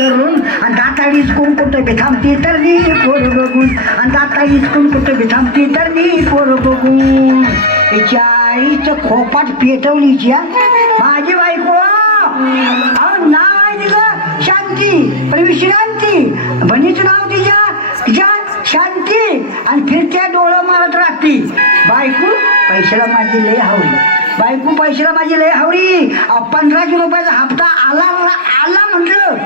करून आणि दाताळी इचकून कुठं बी थांबती तर मी पोर बघून आणि दाताळी इचकून कुठं बी थांबती तर मी पोर बघून तिच्या आईचं खोपाट पेटवलीच्या माझी बायको नाव आहे तिचं शांती पण विश्रांती बहिणीचं नाव तिच्या शांती आणि फिरत्या डोळं मारत राहती बायको पैशाला माझी लय हावरी बायको पैशाला माझी लय हावरी 1500 रुपयाचा हप्ता आला म्हटलं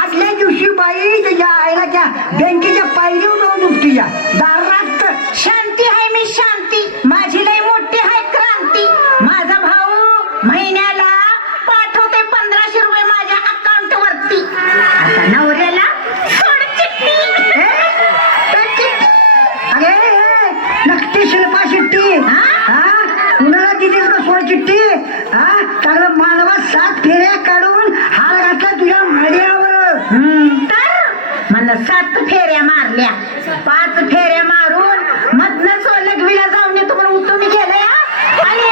आदल्या दिवशी बाई त्याच्या आईला त्या बँकेच्या पायरीवर जाऊन उठतीच्या दारात शांती आहे मी शांती माझी लय मोठी आहे क्रांती माझा भाऊ महिन्याला पाठवते 1500 रुपये माझ्या अकाउंट वरती आता नवऱ्याला सोड चिठ्ठी नक्की शिल्पा चिठ्ठी कुणाला दिलीस का सोड चिठ्ठी चांगलं मानवा 7 फेऱ्या काढून हार घातला तुझ्या मड्यावर तर मला 7 फेऱ्या मारल्या 5 फेऱ्या मारून मधनं सोलगवीला जाऊन तुम्हाला उतरून गेल्या आणि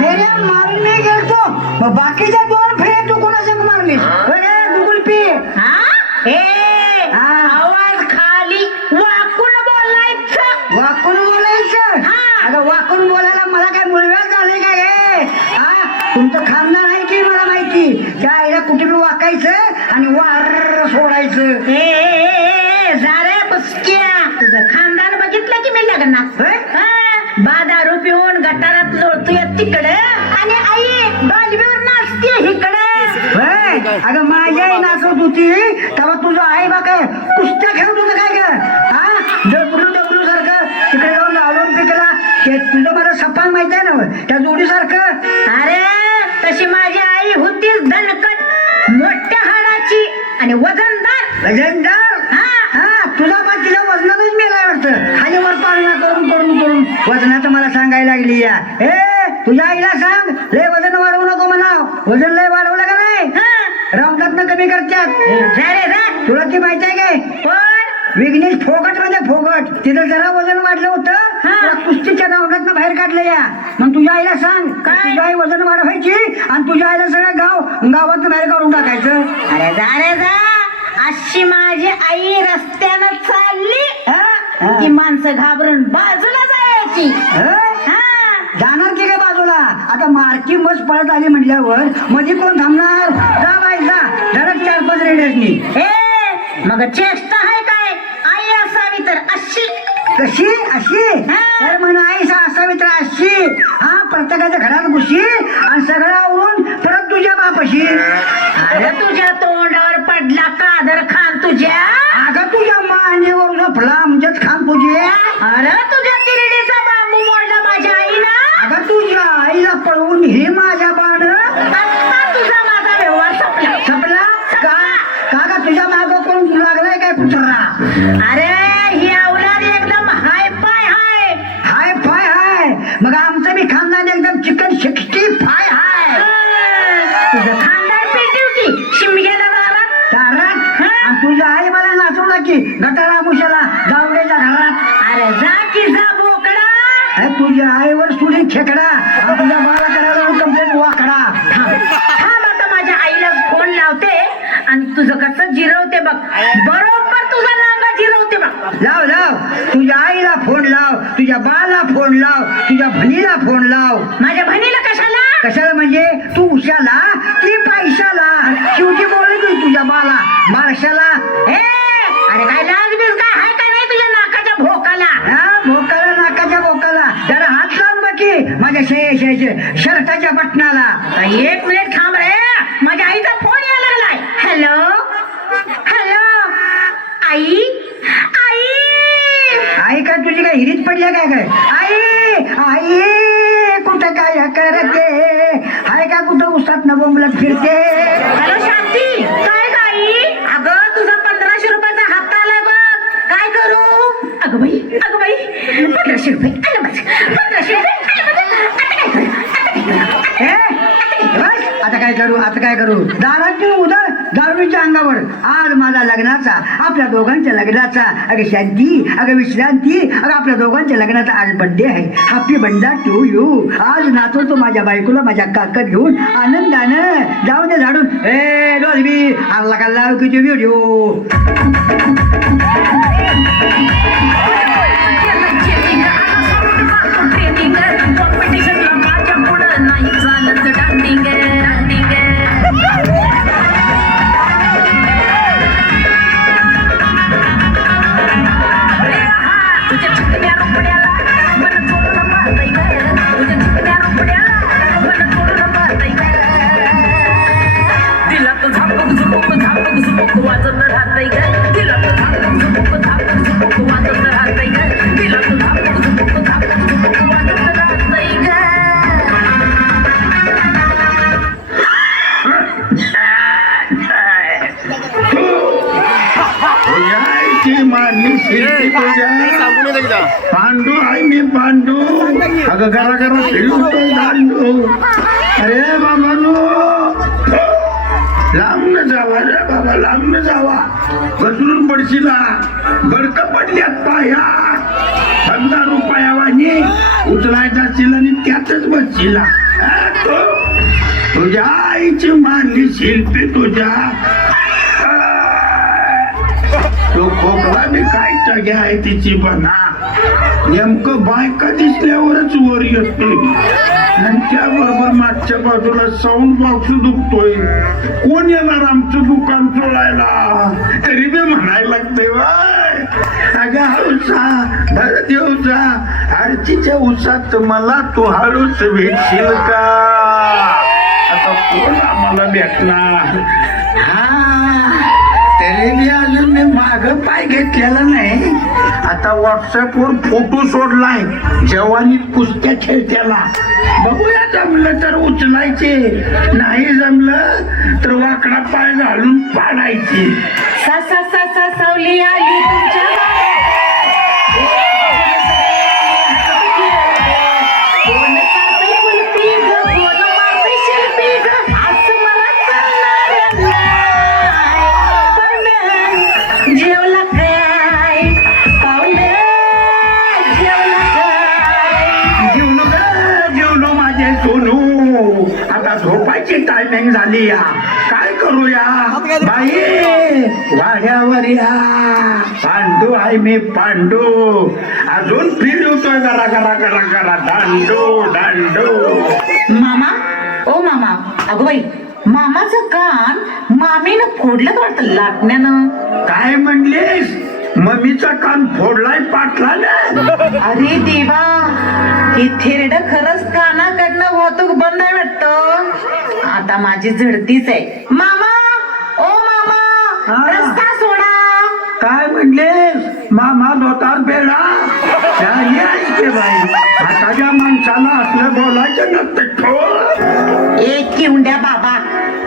फेऱ्या मारून नाही गेलतो मग बाकीच्या 2 फेऱ्या तू कोणाच्या मारलीस गुगल पे आवाज खाली वाकून बोलायचं अगं वाकून बोलायला मला काय मुळव्या झाले काय तुमचं खानदान आहे की मला माहिती त्या आईला कुठे बी वाकायचं आणि वार सोडायचं झाले बसक्या तुझं खानदान बघितलं की मी लग्नात दारू पिऊन गटारात लोळतोय तिकडे आणि आई बाजूवर नाचते इकडे अगं माझी आई नाचत होती तेव्हा तुझं आई बा काय कुस्त्या खेळत होतं काय ग डब्ल्यू सारखं तिकडे जाऊन ऑलिम्पिकला तुझं मला सपान माहित आहे ना त्या जोडी सारखं अरे तशी माझी आई होतीच दणकट मोठ्या हाडाची आणि वजनदार तुझा बात तिच्या वजनातच मेलाय वाटतं खाली वर पाळणा करून वजनाचं मला सांगायला लागली या तुझ्या आईला सांग लय वजन वाढवू नको म्हणाव वजन लय वाढवलं का नाही रामदात कमी करतात तुला ती माहिती आहे काय विघ्नेश फोगट मध्ये फोगट तिथं जरा वजन वाढलं होतं कुस्तीच्या राऊंडात बाहेर काढलं या मग तुझ्या आईला सांग तुझी आई वजन वाढवायची आणि तुझ्या आईला सगळं गावात बाहेर काढून टाकायचं अरे जा अशी माझी आई रस्त्यानं चालली की माणसं घाबरून बाजूला जायची जाणार की काय बाजूला आता मारकी मस्त पळत आली म्हटल्यावर मध्ये कोण थांबणार जा बाई जा धडक 4-5 रेड्यासनी मग चेष्टा आहे काय आई असावी तर अशी कशी अशी तर म्हणून आई असावी तर अशी प्रत्येकाच्या घरात घुशी आणि सगळं आवरून परत तुझ्या बापाशी अरे तुझ्या तोंडावर पडला कादर खान तुझ्या अगं तुझ्या मांडीवर झोपला म्हणजेच खान तुझे अरे तुझ्या तिरडीचा बांबू मोडला माझ्या आईला अगं तुझ्या आईला पळवून हे माझ्या बाण तुझा माझा व्यवहार संपला का तुझ्या मागं कोण लागलाय काय कुठरा अरे ही औलाद एकदम हाय फाय हाय मग आमचं बी खानदान एकदम चिकन 65 हाय तुझं खानदान पेटवती शिमग्याला दारात आणि तुझ्या आई मला नाचवला की गटारा मुशाला जावड्याच्या घरात अरे जा की जा बोकडा तुझ्या आईवर सुडी खेकडा तुझ्या बाळा करायला कंप्लेंट वाकडा थांब आता माझ्या आईला फोन लावते आणि तुझं कसं जिरवते बघ बरोबर तुझा नांगा जिरवते बघ लाव तुझ्या आईला फोन लाव तुझ्या बाला फोन लाव तुझ्या बहिणीला फोन लाव माझ्या बहिणीला कशाला म्हणजे तू उशाला ती पैशाला शेवटी बोलली तुझ्या बाला बारशाला अरे काय लाज बीज काय हाय का नाही तुझ्या नाकाच्या भोकाला नाकाच्या भोकाला जरा हात लावून बाकी माझ्या शर्टाच्या बटनाला 1 मिनिट थांब रे माझ्या आईचा फोन यायला लागलाय हॅलो आई काय तुझी काय हिरीत पडल्या काय आई कुठं काय करते हाय का कुठं उसात न बोंबलत फिरते हॅलो शांती काय गाई अगं तुझा 1500 रुपयाचा हप्ता आलाय बघ काय करू अगं बाई 1500 रुपये 1500 रुपये आता काय करू बस, आता काय करू दाराची उदळ दारूच्या अंगावर आज माझा लग्नाचा आपल्या दोघांच्या लग्नाचा अगं शांती अगं विश्रांती अगं आपल्या दोघांच्या लग्नाचा आज बर्थडे आहे हॅपी बंडा टू यू आज नाचवतो माझ्या बायकोला माझ्या काकत घेऊन आनंदानं जाऊ दे झाडून ए डॉल्बी आला का लाव किती व्हिडिओ नाही चालत डान्सिंग तुझ्या चिकन्या रोपड्याला मन थोडं मारतय ग तुझ्या चिकन्या रोपड्याला मन थोडं मारतय ग दिला तो झापक झुपक वाजत राहतय ग दिला तो झापक झुपक वाजत राहतय ग दिला तो झापक झुपक वाजत राहतय ग पांडू आहे मी पांडू अगं घरा फिरतोय दांडू अरे बाबा लांब न जावा रे बाबा लांब न जावा घसरून पडशीला बडक पडल्यात पाया 15 रुपयावानी उचलायचा असशील आणि त्यातच बसशीला तुझ्या आईची मानली शिल्पी तुझ्या तो खोकला बी काय टगे आहे तिची बना नेमकं बायका दिसल्यावरच वर येतोय आणि त्याबरोबर मागच्या बाजूला साऊंड बॉक्स दुखतोय कोण येणार आमचं दुकान चोळायला तरी बी म्हणायला लागतंय अगं हळूसा भर देऊचा आरतीच्या उसात मला तू हळूच भेटशील का आता कोण आम्हाला भेटणार तरी मी अजून मी माग पाय घेतलेला नाही आता व्हॉट्सअपवर फोटो सोडलाय जवानीत कुस्त्या खेळत्याला बघूया जमलं तर उचलायचे नाही जमलं तर वाकडा पाय घालून पाडायचे सावली आली तुमच्या आता झोपायची टायमिंग झाली या काय करूया बाई वाड्यावर या पांडू आहे मी पांडू अजून फिरवतोय करा करा करा करा दांडू मामा ओ मामा अगो बाई मामाचं कान मामीनं फोडलं वाटतं लाटण्यानं काय म्हणलीस मम्मीचा कान फोडलाय पाटला अरे देवा ही थेरड खरंच कानाकडनं होतूक बंद आहे वाटत आता माझी झडतीच आहे मामा ओ मामा रस्ता सोडा काय म्हणलीस मामा धोतार बेडा ऐके बाई आताच्या माणसाला असलं बोलायचं नसतं एक किवंड्या बाबा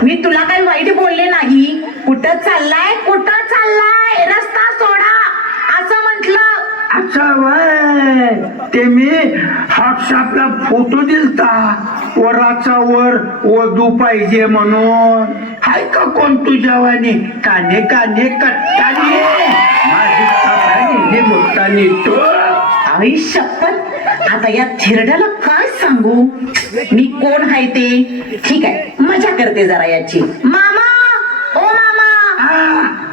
मी तुला काही वाईट बोलले नाही कुठं चाललाय रस्ता सोडा असं म्हटलं अच्छा वय ते मी व्हॉट्सअपला फोटो दिलता वराचा वर वधू पाहिजे म्हणून हाय का कोण तुझ्यावानी काने काने कट्टाने माझी कपड्याने मुक्तानी तो आई शपथ आता या थिरड्याला काय सांगू मी कोण आहे ते ठीक आहे मजा करते जरा याची मामा ओ मामा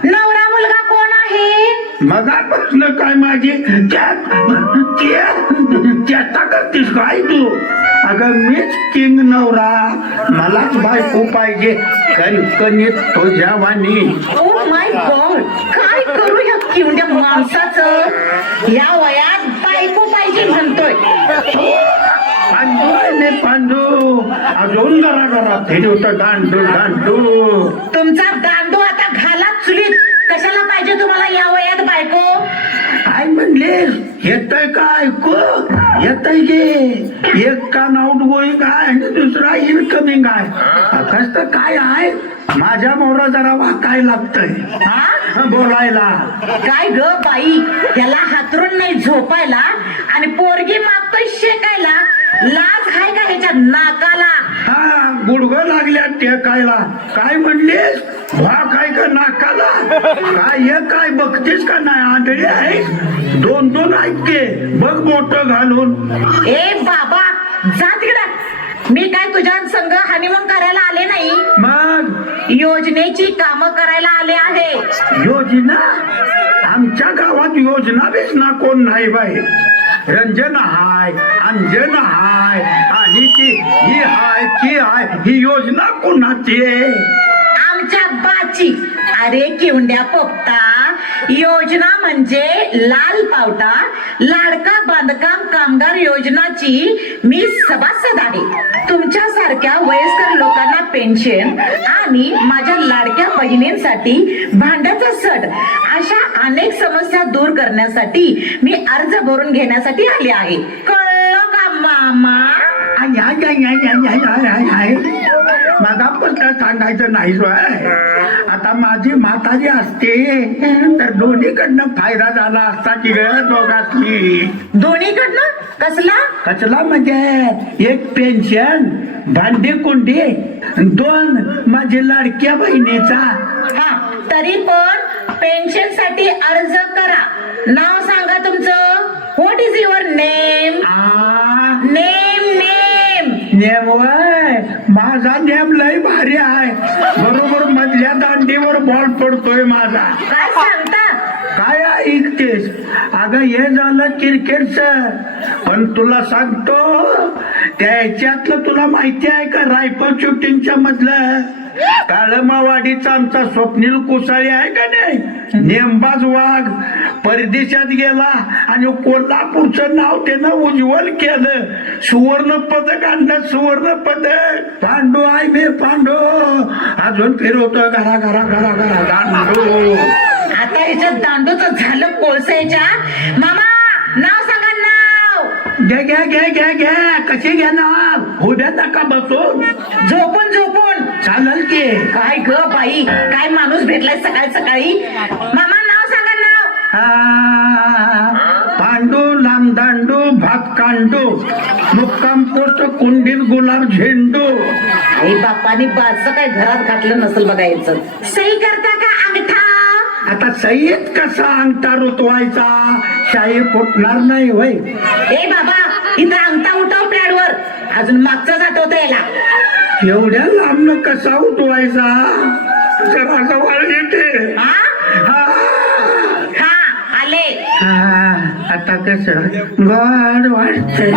नवरा मुलगा कोण आहे मगापासून काय माझी चेष्टा करतीस काय तू अगं मीच किंग नवरा मलाच बायको पाहिजे कणकणीत तुझ्या वाणी ओ माय गॉड काय करू या किवड्या माणसाचं या वयात बायको पाहिजे म्हणतोय पांडू आहे पांडू अजून जरा फिरवतो दांडू तुमचा दांडू आता घाला चुलीत कशाला पाहिजे तुम्हाला या वयात बायको काय म्हणलीस येतय का ऐकू येतय गे एक कान आउट गोईंग आहे आणि दुसरा इनकमिंग आहे कसं काय आहे माझ्या मोरा जरा वाकाय लागतंय हा बोलायला काय ग बाई त्याला हातरून नाही झोपायला आणि पोरगी मागतोय शेकायला लाज आहे का ह्याच्या नाकाला? हा गुडघं लागल्या टेकायला. काय म्हणलीस? भाग आहे का नाकाला? काय हे काय बघतेस का नाही? आंधळी आहे? दोन दोन ऐकते बघ मोठ घालून. ए बाबा जा तिकडं. मी काय तुझ्या संघ हनीमून करायला आले नाही, मग योजनेची कामं करायला आले आहे. योजना? आमच्या गावात योजना बेसना कोण नाही बाई. रंजन हाय, अंजन हाय आणि ती ही हाय ती हाय. ही योजना कोणाची आहे? आमच्या बाची. अरे किवंड्या पोपटा, योजना म्हणजे लाल पावटा लाडका बांधकाम कामगार योजनाची मी सभासद आहे. तुमच्यासारख्या वयस्कर लोकांना पेन्शन आणि माझ्या लाडक्या बहिणींसाठी भांड्याचा सट अशा अनेक समस्या दूर करण्यासाठी मी अर्ज भरून घेण्यासाठी आले आहे. कळलं का मामा? मगापासून सांगायचं नाही सोय. आता माझी म्हातारी असते तर दोन्हीकडनं फायदा झाला असता की ग दोघांनी. दोन्हीकडनं कसला? कसला म्हणजे एक पेन्शन भांडी कुंडी, दोन माझी लाडक्या बहिणीचा. हा तरी पण पेन्शन साठी अर्ज करा. नाव सांगा तुमचं. What is your name? Name name name वय माझा नेम लय भारी आहे. बरोबर मधल्या दांडीवर बॉल पडतोय माझा. काय सांगता? काय ऐकतेस? अगं हे झालं क्रिकेटचं. पण तुला सांगतो त्याच्यातलं तुला माहिती आहे का? रायफल शूटिंगच्या मधलं काळमावाडीचा आमचा स्वप्नील कुसाळी आहे का नाही, नेमबाज वाघ परदेशात गेला आणि कोल्हापूरचं नाव त्यानं उज्ज्वल केलं. सुवर्ण पदक आणलं, सुवर्ण पदक. पांडू आहे बे पांडू. अजून फिरवतो घरा घरा घरा घरा दांडू. आता याच्यात दांडूच झालं कोळसाच्या. मामा नाव सांगा. नाव घ्या घ्या घ्या घ्या घ्या. कशी घ्या नाव? उद्या नका बसून, झोपून झोपून चालेल की. काय ग बाई, काय माणूस भेटलाय सकाळी सकाळी. मामा नाव सांगा. नाव पांडू लांबदांडू भात कांडू मुक्काम पोस्ट कुंडीत गुलाब झेंडू. आई बापानी बाजचं काय घरात घातलं नसेल बघायचं. सही करता का अंगठा? आता सय्यद कसा अंगठा रुतवायचा? शाही फुटणार नाही होय. ए बाबा इथं अंगठा उठव पॅडवर. अजून मागचाच आठवत याला. एवढ्या लांबनं कसा उठवायचा? जरा जवळ येते. हा हा. हा आले. हा, आता कस गोड वाटतंय.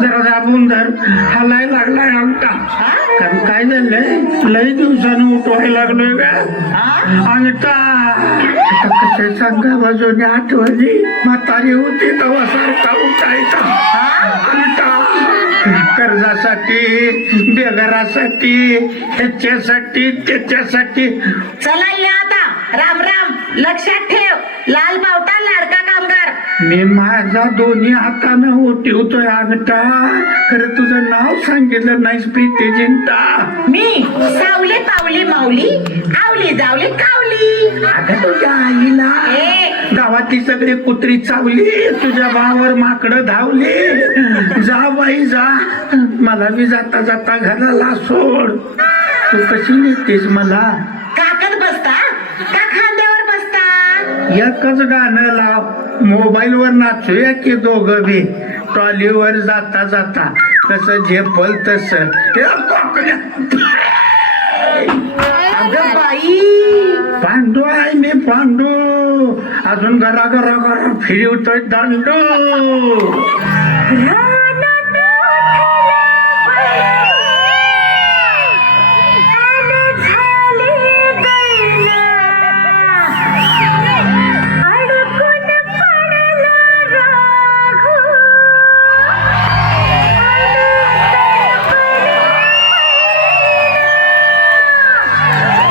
जरा दाबून धर. हलाय लागलाय अंगठा. कारण काय झालंय, लय दिवसानं उठवायला लागलोय का अंगठा. कसं सांगा बाजूने आठवणी म्हातारी होती तेव्हा सारखा उठायचा अंगठा. कर्जासाठी, बेघरासाठी, ह्याच्यासाठी त्याच्यासाठी. चला या आता. राम राम. लक्षात ठेव, लाल पावटा लाडका कामगार. मी माझा दोन्ही हातानं उठवतोय अंगठा. खरं तुझं नाव सांगितलं नाहीस प्रीती जिंता. मी सावली पावली माऊली आवली जावली कावली. अगं तुझ्या आईला ए गावातली सगळी कुत्री चावली, तुझ्या भावावर माकडं धावली. जा बाई जा, मला बी जाता जाता घराला सोड. तू कशी नेतेस मला? काकत बसता का खांद्यावर बसता? एकच गाणं लाव, मोबाईल वर नाचूया की दोघं बी. ट्रॉलीवर जाता जाता कसं झेपल तस. अगं बाई पांडू आहे मी पांडू. अजून घरा घरा घरा फिरवतोय दांडू.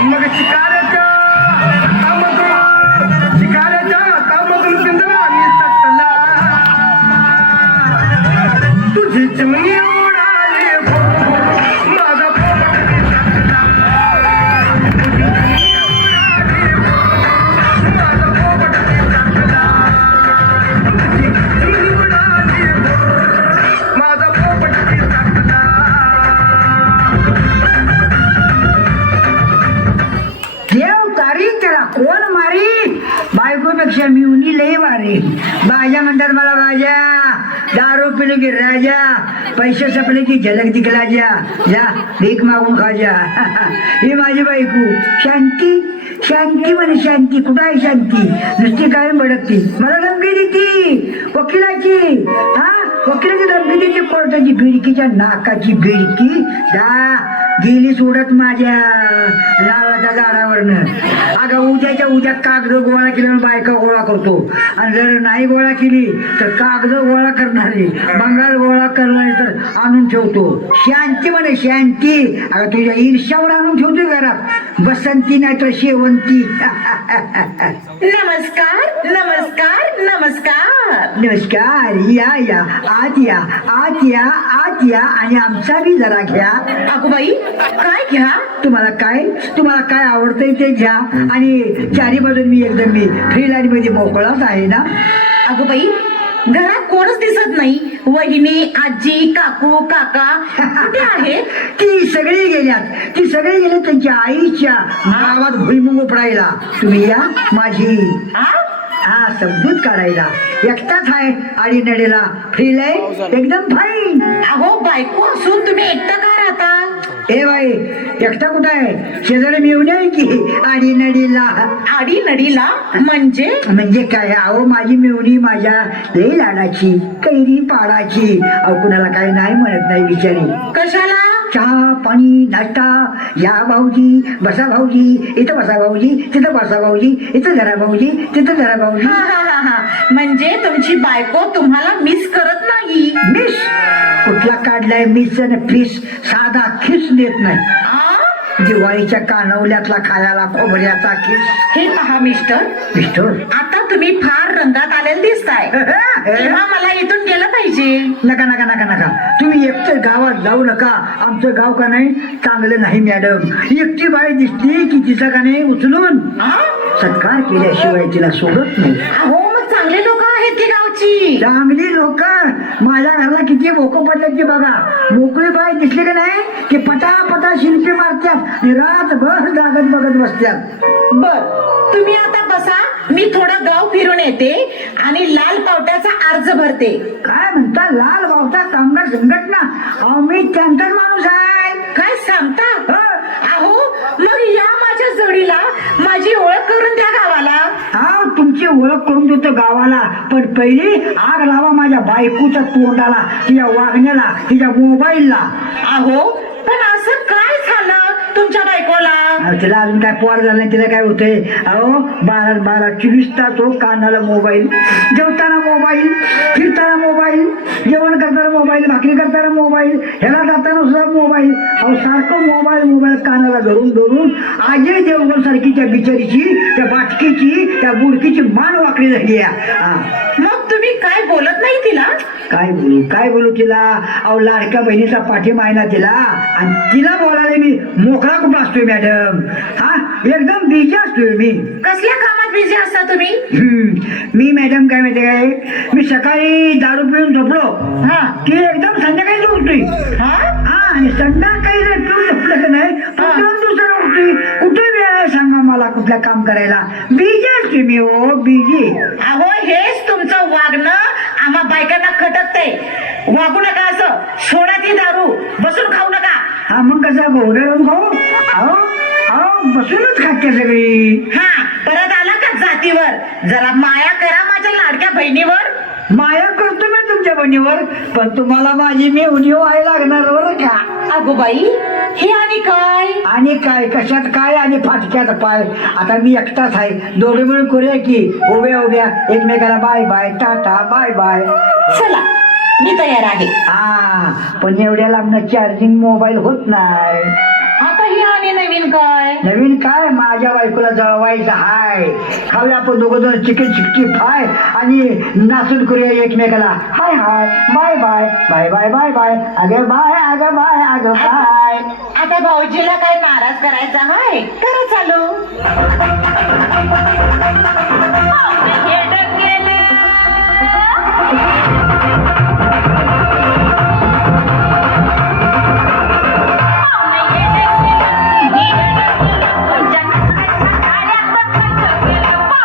मग शिकाऱ्याच्या हातामधून पिंजरा मी सटला. तुझ्यापेक्षा मिवणी लई वारे. बाजा म्हणतात मला बाजा, दारू पिले की राजा, पैसे सपले की झलक दिखला जा भीक मागून खा जा. ही माझी बायको शांती. शांती म्हणे शांती. कुठं आहे शांती? नुसती कायम भडकती. मला धमकी देती वकिलाची. वकिलाची धमकी देती, कोर्टाची. बिडकीच्या नाकाची बिडकी. गेली सोडत माझ्या नावाच्या झाडावरनं. अगं उद्याच्या उद्या कागद गोळा केल्यावर बायका गोळा करतो, आणि जर नाही गोळा केली तर कागद गोळा करणारे, बंगाल गोळा करणारे तर आणून ठेवतो. शांती म्हणे शांती. अगं तुझ्या ईर्ष्यावर आणून ठेवतो घरात. बसंती नाही तर शेवंती. नमस्कार नमस्कार नमस्कार. नमस्कार. या आत या आत या आत या, आणि आमचा बी जरा घ्या. अगोबाई काय घ्या? तुम्हाला काय आवडतंय ते घ्या. आणि चारी बाजून मी एकदम फ्री लाईन मध्ये मोकळाच आहे ना. अगोबाई घरात कोणच दिसत नाही. वहिनी, आजी, काकू, काका कुठे आहेत? ती सगळी गेले त्यांच्या आईच्या गावात भुईमुग उपडायला. तुम्ही या माझी समजूत काढायला. एकटाच आहे आडी नडीला. फ्री लाईन एकदम फाईन. अहो बायको असून तुम्ही एकटा का राहता? ए बाई, एकटा कुठं आहे? शेजारी मिळून आहे की आडी नडीला. आडी नडीला म्हणजे काय? अहो माझी मिळवणी माझ्या लई लाडाची, कैरी पाडाची. अहो कुणाला काही नाही म्हणत नाही बिचारी. कशाला? चहा पाणी नाश्ता. या भाऊजी, बसा भाऊजी, इथं बसा भाऊजी, तिथं बसा भाऊजी, इथं जरा भाऊजी, तिथं जरा भाऊजी. म्हणजे तुमची बायको तुम्हाला मिस करत नाही? मिस कुठला काढलाय मिस आणि फिस? साधा खिस देत नाही. दिवाळीच्या कानवल्यातला खायला खोबऱ्याचा खिस. हे पहा मिस्टर, आता तुम्ही फार रंगात आलेले दिसताय. तेव्हा मला इथून गेलं पाहिजे. नका नका नका नका. तुम्ही एकटं गावात जाऊ नका. आमचं गाव का नाही चांगलं नाही मॅडम. एकटी बाई दिसली की तिचा का नाही उचलून सत्कार केल्याशिवाय तिला सोडत नाही. अहो मग चांगले लोक आहेत की गावची? चांगली लोक. माझ्या घरला किती भोकं पडले की बघा. मोकळी बाई दिसली का नाही की पटापटा शिल्पी मारत्यात, रातभर जागत बघत बसत्यात. बर तुम्ही आता बसा, मी थोडं गाव फिरून येते आणि लाल पावट्याचा अर्ज भरते. काय म्हणता? लाल बावटा कामगार संघटना? अहो मी त्यांचाच माणूस आहे. काय सांगता? अहो मग या माझ्या जोडीला माझी ओळख करून द्या गावाला. हा तुमची ओळख करून देतो गावाला, पण पहिली आग लावा माझ्या बायकोच्या तोंडाला, तिच्या वागण्याला, तिच्या मोबाईलला. अहो पण असं काय झालं तुमच्या बायकोला? तिला अजून काय पोर झालं नाही. तिला काय होतंय? अहो 12-24 तास हो कानाला मोबाईल. जेवताना मोबाईल, फिरताना मोबाईल, जेवण करताना मोबाईल, भाकरी करताना मोबाईल, ह्याला जाताना सुद्धा मोबाईल. अहो सारखं मोबाईल कानाला धरून आजही देवगण सारखी त्या बिचारीची, त्या बाटकीची, त्या बुडकीची मान वाकडी झाली आहे. मग तुम्ही काय बोलत नाही तिला? काय बोलू तिला? अहो लाडक्या बहिणीचा पाठिंबा आहे ना तिला, आणि तिला बोलायला मी मोकळा कुठं असतोय मॅडम. एकदम बिझी असतोय मी. कसल्या कामात बिझी असता तुम्ही? मी मॅडम काय माहिती काय, मी सकाळी दारू पिऊन झोपलो की एकदम संध्याकाळी उठतोय. आणि संध्याकाळी जर पिऊन झोपलं की नाही दुसरं उठतोय. कुठे वेळ आहे सांगा मला कुठलं काम करायला? बिझी असते मी. हो बिझी. अहो हेच तुमचं वागणं आम्हा बायकांना खटकतंय. वागू नका असं. सोडा ती दारू, बसून खाऊ नका. मग कसं बोलून खाऊ? अहो बसूनच खाते सगळी. परत आला का जातीवर? जरा माया करा माझ्या लाडक्या बहिणीवर. माया करतो मी तुमच्या बहिणीवर, पण तुम्हाला माझी मेवणी व्हायला लागणार बरं का? अगो बाई, हे आणि काय कशात काय आणि फाटक्यात पाय. आता मी एकटाच आहे. दोघे मिळून करूया की उभ्या एकमेकाला bye bye tata bye bye. चला मी तयार आहे. पण एवढ्या लांबनं चार्जिंग मोबाईल होत नाही. आता ही आणि नवीन काय माझ्या बायकोला जळवायचं हाय. खाऊया आपण दोघं जण चिकन 65 आणि नाचून करूया एकमेकाला hi hi bye bye bye bye bye bye अगं बाय. आता भाऊजीला काय नाराज करायचा हाय? करा चालू.